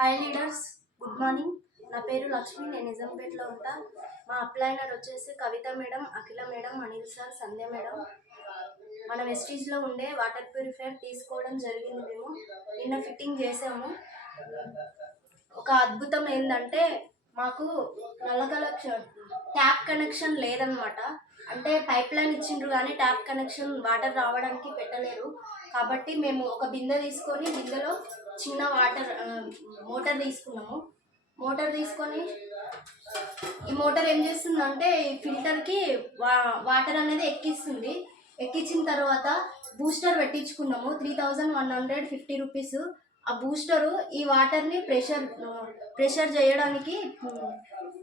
Hi leaders, good morning. నా పేరు లక్ష్మి, నేను నిజాంపేటలో ఉంటా. మా అప్లైనర్ వచ్చేసి కవిత మేడం, అఖిల మేడం, అనిల్ సార్, సంధ్య మేడం. మన వెస్టీజ్లో ఉండే వాటర్ ప్యూరిఫైయర్ తీసుకోవడం జరిగింది. మేము నిన్న ఫిట్టింగ్ చేసాము. ఒక అద్భుతం ఏంటంటే మాకు నల్ల కనెక్షన్, ట్యాప్ కనెక్షన్ లేదనమాట. అంటే పైప్ లైన్ ఇచ్చిండ్రు కానీ ట్యాప్ కనెక్షన్ వాటర్ రావడానికి పెట్టలేరు. కాబట్టి మేము ఒక బిందె తీసుకొని బిందెలో చిన్న మోటార్ తీసుకున్నాము. మోటార్ తీసుకొని ఈ మోటార్ ఏం చేస్తుందంటే ఈ ఫిల్టర్కి వాటర్ అనేది ఎక్కిస్తుంది. ఎక్కించిన తర్వాత బూస్టర్ పెట్టించుకున్నాము. 3150 రూపీస్. ఆ బూస్టరు ఈ వాటర్ని ప్రెషర్ చేయడానికి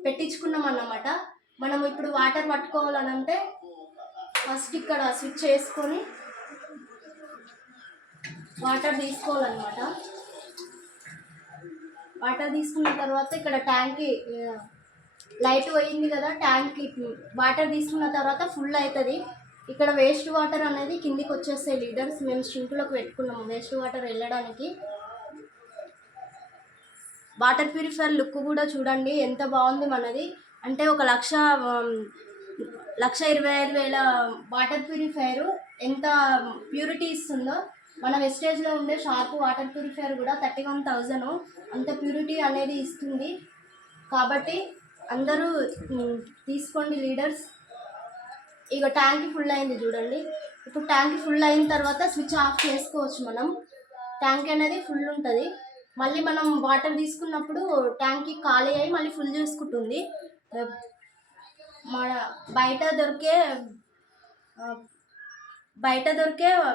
పెట్టించుకున్నాం అన్నమాట. మనం ఇప్పుడు వాటర్ పట్టుకోవాలనంటే ఫస్ట్ ఇక్కడ స్విచ్ చేసుకొని వాటర్ తీసుకోవాలన్నమాట. వాటర్ తీసుకున్న తర్వాత ఇక్కడ ట్యాంక్కి లైట్ పోయింది కదా, ట్యాంక్కి వాటర్ తీసుకున్న తర్వాత ఫుల్ అవుతుంది. ఇక్కడ వేస్ట్ వాటర్ అనేది కిందికి వచ్చేస్తాయి లీడర్స్. మేము సింకులోకి పెట్టుకున్నాము వేస్ట్ వాటర్ వెళ్ళడానికి. వాటర్ ప్యూరిఫైయర్ లుక్ కూడా చూడండి ఎంత బాగుంది మనది. అంటే 1,25,000 వాటర్ ప్యూరిఫైయర్ ఎంత ప్యూరిటీ ఇస్తుందో. మన వెస్టేజ్లో ఉండే షార్ప్ వాటర్ ప్యూరిఫైయర్ కూడా 31,000 అంత ప్యూరిటీ అనేది ఇస్తుంది. కాబట్టి అందరూ తీసుకోండి లీడర్స్. ఇక ట్యాంక్ ఫుల్ అయింది చూడండి. ఇప్పుడు ట్యాంక్ ఫుల్ అయిన తర్వాత స్విచ్ ఆఫ్ చేసుకోవచ్చు మనం. ట్యాంక్ అనేది ఫుల్ ఉంటుంది. మళ్ళీ మనం వాటర్ తీసుకున్నప్పుడు ట్యాంక్కి ఖాళీ అయ్యి మళ్ళీ ఫుల్ చేసుకుంటుంది. మన బయట దొరికే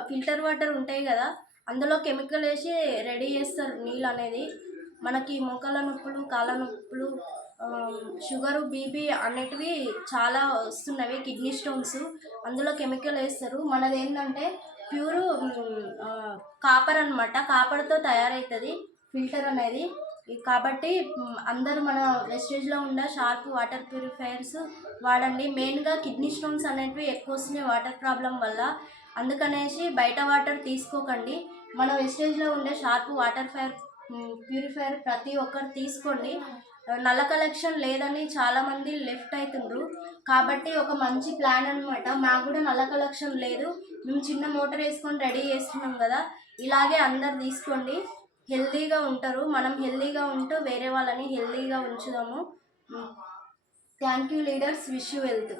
ఫిల్టర్ వాటర్ ఉంటాయి కదా, అందులో కెమికల్ వేసి రెడీ చేస్తారు నీళ్ళు అనేది. మనకి మోకాళ్ళ నొప్పులు, కాళ్ళ నొప్పులు, షుగరు, బీపీ అనేటివి చాలా వస్తున్నవి, కిడ్నీ స్టోన్స్. అందులో కెమికల్ వేస్తారు. మనది ఏంటంటే ప్యూరు కాపర్ అనమాట. కాపర్తో తయారవుతుంది ఫిల్టర్ అనేది. కాబట్టి అందరూ మన వెస్టేజ్లో ఉన్న షార్ప్ వాటర్ ప్యూరిఫైయర్స్ వాడండి. మెయిన్గా కిడ్నీ స్టోన్స్ అనేటివి ఎక్కువ వస్తున్నాయి వాటర్ ప్రాబ్లం వల్ల. అందుకనేసి బయట వాటర్ తీసుకోకండి. మన వెస్టేజ్లో ఉండే షార్ప్ వాటర్ ప్యూరిఫైయర్ ప్రతి ఒక్కరు తీసుకోండి. నల్ల కలెక్షన్ లేదని చాలామంది లెఫ్ట్ అవుతుండ్రు. కాబట్టి ఒక మంచి ప్లాన్ అనమాట. మాకు కూడా నల్ల కలెక్షన్ లేదు, మేము చిన్న మోటార్ వేసుకొని రెడీ చేస్తున్నాం కదా. ఇలాగే అందరు తీసుకోండి, హెల్తీగా ఉంటారు. మనం హెల్తీగా ఉంటూ వేరే వాళ్ళని హెల్తీగా ఉంచుదాము. Thank you leaders, wish you health.